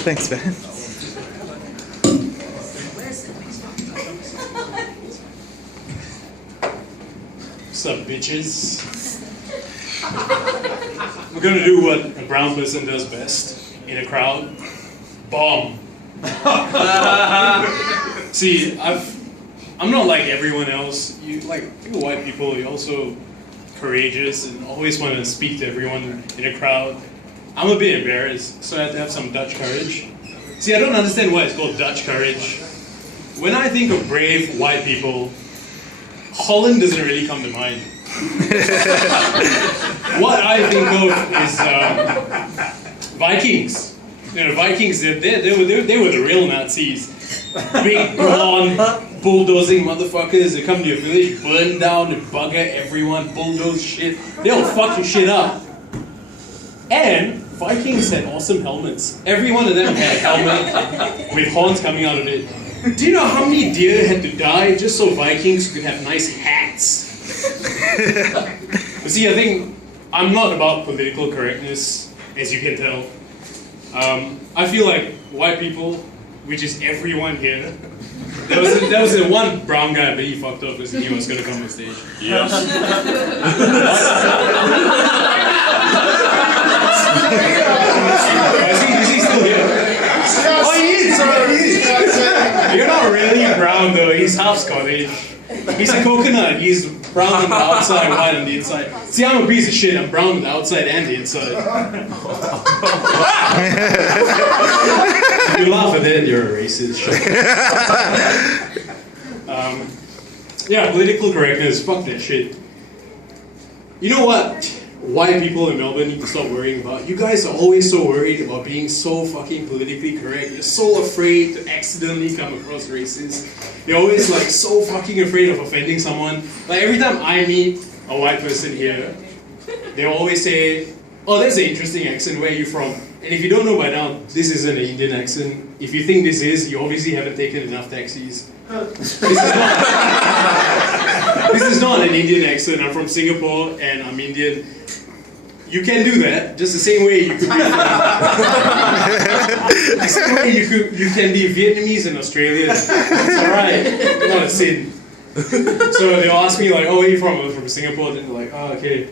Thanks, man. What's up, bitches? We're gonna do what a brown person does best in a crowd. Bomb. See, I'm not like everyone else. You white people, you're also courageous and always want to speak to everyone in a crowd. I'm a bit embarrassed, so I have to have some Dutch courage. See, I don't understand why it's called Dutch courage. When I think of brave white people, Holland doesn't really come to mind. What I think of is Vikings. You know, Vikings, they were the real Nazis. Big, blonde, bulldozing motherfuckers. They come to your village, burn down, and bugger everyone, bulldoze shit. They'll fuck your shit up. And Vikings had awesome helmets. Every one of them had a helmet with horns coming out of it. Do you know how many deer had to die just so Vikings could have nice hats? But see, I think I'm not about political correctness, as you can tell. I feel like white people, which is everyone here, there was a one brown guy, but he fucked up because he knew I was going to come on stage. Yeah. Is he still here? Oh, he is! You're not really brown though, he's half Scottish. He's a coconut, he's brown on the outside, white on the inside. See, I'm a piece of shit, I'm brown on the outside and the inside. If you laugh at that, you're a racist. Yeah, political correctness, fuck that shit. You know what white people in Melbourne need to stop worrying about? You guys are always so worried about being so fucking politically correct. You're so afraid to accidentally come across racist. You're always like so fucking afraid of offending someone. Like every time I meet a white person here, they'll always say, oh, that's an interesting accent, where are you from? And if you don't know by now, this isn't an Indian accent. If you think this is, you obviously haven't taken enough taxis. This is not an Indian accent. I'm from Singapore and I'm Indian. You can do that, just the same way you could be the same way you can be Vietnamese and Australian. It's alright, not a sin. So they'll ask me like, oh, where are you from? I'm from Singapore. Then they're like, oh, okay.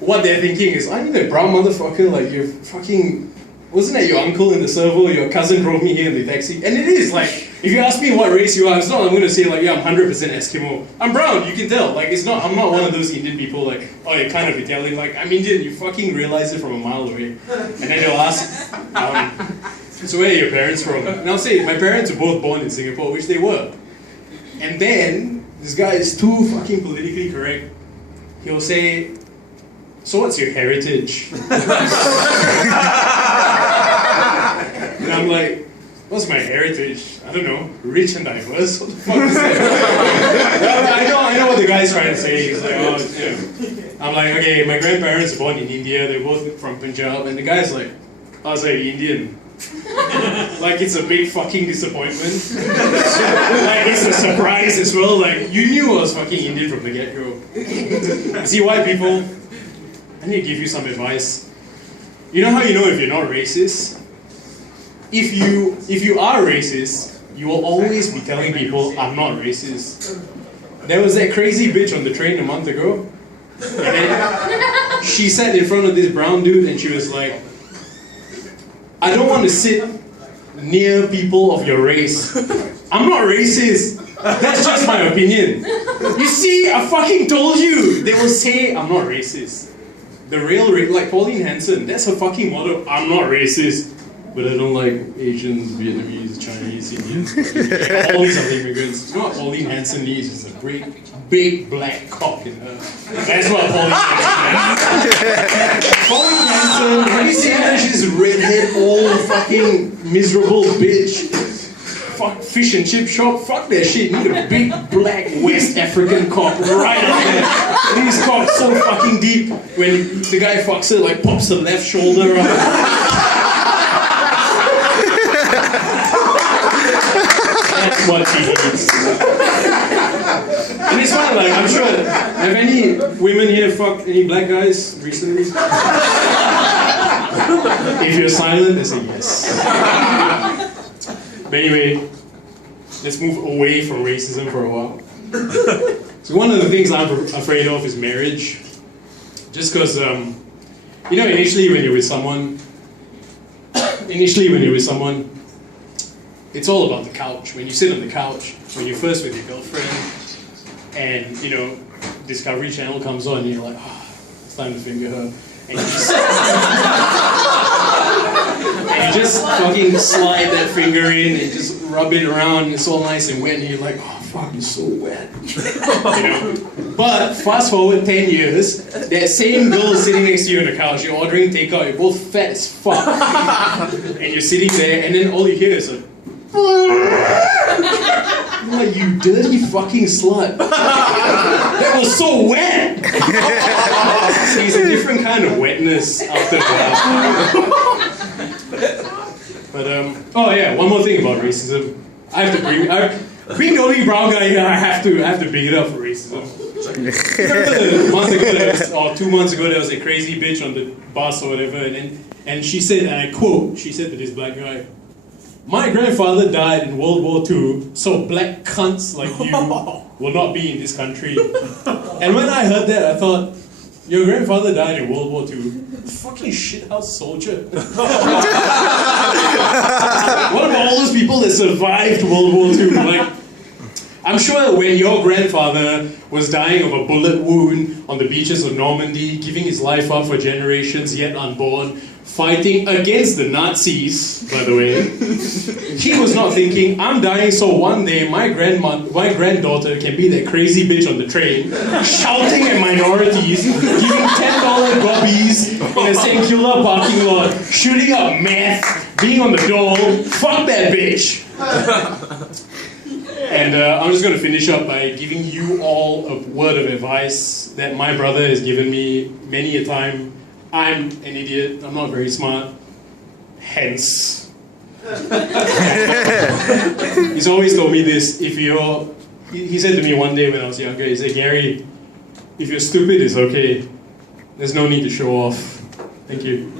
What they're thinking is, I need a brown motherfucker, like you're fucking, wasn't that your uncle in the servo? Your cousin drove me here in the taxi. And it is, like, if you ask me what race you are, it's not I'm going to say like, yeah, I'm 100% Eskimo. I'm brown, you can tell. Like, it's not, I'm not one of those Indian people like, oh, you're kind of Italian. Like, I'm Indian, you fucking realize it from a mile away. And then they'll ask, so where are your parents from? And I'll say, my parents were both born in Singapore, which they were. And then, this guy is too fucking politically correct. He'll say, so what's your heritage? And I'm like, what's my heritage? I don't know, rich and diverse? What the fuck is that? I know what the guy's trying to say. He's like, oh, yeah. I'm like, okay, my grandparents were born in India, they're both from Punjab, and the guy's like, I was like, Indian. Like it's a big fucking disappointment. Like it's a surprise as well, like you knew I was fucking Indian from the get-go. See, white people, I need to give you some advice. You know how you know if you're not racist? If you are racist, you will always be telling people, I'm not racist. There was that crazy bitch on the train a month ago, and then she sat in front of this brown dude and she was like, I don't want to sit near people of your race. I'm not racist. That's just my opinion. You see, I fucking told you. They will say, I'm not racist. The real, like Pauline Hanson, that's her fucking motto, I'm not racist. But I don't like Asians, Vietnamese, Chinese, Indians, all these other immigrants. You know what Pauline Hanson needs is a big black cock in her. That's what Pauline Hanson needs. Pauline Hanson, have you seen her? She's a redhead, old, fucking miserable bitch. Fuck fish and chip shop, fuck that shit. You need a big black West African cock right up there. And his cock so fucking deep when the guy fucks her, like pops her left shoulder up. That's what she needs. And it's fine, like, I'm sure. Have any women here fucked any black guys recently? If you're silent, they say yes. But anyway, let's move away from racism for a while. So one of the things I'm afraid of is marriage. Just because, initially when you're with someone, it's all about the couch. When you sit on the couch, when you're first with your girlfriend, and, Discovery Channel comes on, and you're like, it's time to finger her. And you just fucking slide that finger in and just rub it around, and it's all nice and wet, and you're like, oh fuck, it's so wet. But fast forward 10 years, that same girl is sitting next to you on the couch, you're ordering takeout, you're both fat as fuck, and you're sitting there, and then all you hear is like, like, you dirty fucking slut. That was so wet! See, it's a different kind of wetness after that. But, one more thing about racism. Being the only brown guy here, I have to big it up for racism. A month ago, or 2 months ago, there was a crazy bitch on the bus or whatever, and she said, and I quote, she said to this black guy, "My grandfather died in World War II, so black cunts like you will not be in this country." And when I heard that, I thought, your grandfather died in World War II. Fucking shithouse soldier. What about all those people that survived World War II? Like, I'm sure when your grandfather was dying of a bullet wound on the beaches of Normandy, giving his life up for generations yet unborn, fighting against the Nazis, by the way, he was not thinking, I'm dying so one day my granddaughter can be that crazy bitch on the train, shouting at minorities, giving $10 gobbies in a St. Kilda parking lot, shooting up meth, being on the dole, fuck that bitch. And I'm just going to finish up by giving you all a word of advice that my brother has given me many a time. I'm an idiot, I'm not very smart, hence. He's always told me this, he said to me one day when I was younger, he said, "Gary, if you're stupid, it's okay. There's no need to show off." Thank you.